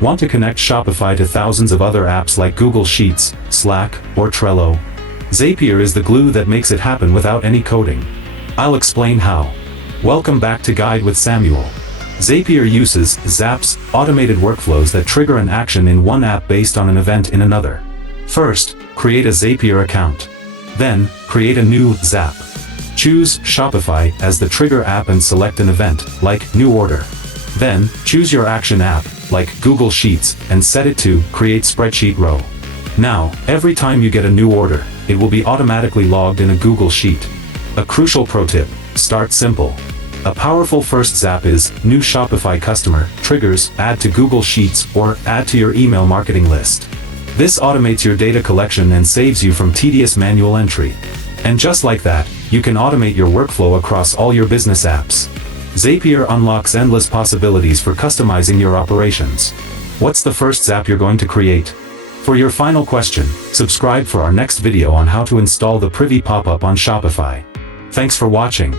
Want to connect Shopify to thousands of other apps like Google Sheets, Slack, or Trello? Zapier is the glue that makes it happen without any coding. I'll explain how. Welcome back to Guide with Samuel. Zapier uses Zaps, automated workflows that trigger an action in one app based on an event in another. First, create a Zapier account. Then, create a new Zap. Choose Shopify as the trigger app and select an event, like New Order. Then, choose your action app, like Google Sheets, and set it to Create Spreadsheet Row. Now, every time you get a new order, it will be automatically logged in a Google Sheet. A crucial pro tip: start simple. A powerful first Zap is New Shopify Customer, triggers, add to Google Sheets, or add to your email marketing list. This automates your data collection and saves you from tedious manual entry. And just like that, you can automate your workflow across all your business apps. Zapier unlocks endless possibilities for customizing your operations. What's the first Zap you're going to create? For your final question, subscribe for our next video on how to install the Privy pop-up on Shopify. Thanks for watching.